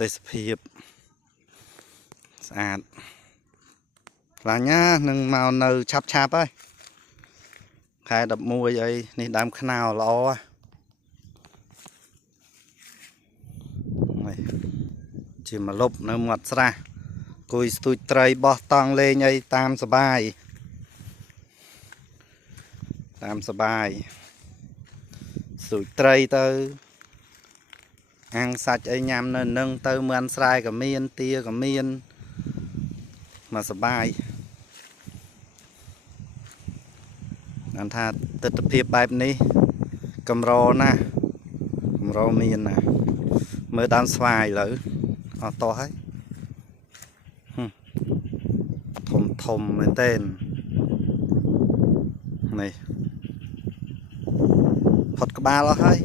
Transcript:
ទេសភាពស្អាតខ្លាញ់ណានឹងមកនៅឆាប់ហើយខែ11អីនេះដើមខ្នោល្អជាមកលុបនៅមាត់ស្រះគួយស្ទូចត្រីបោះតង់លេងអីតាមសបាយស្ទូចត្រីទៅអាំងសាច់អីញ៉ាំនៅនឹងទៅមឿនស្រែក៏មានទាក៏មានមកសបាយបានថាទិដ្ឋភាពបែបនេះកម្រណាស់កម្រមានណាមើលដើមស្វាយឥឡូវអត់តោះហើយធំមែនទែននេះផុតក្បាលអស់ហើយ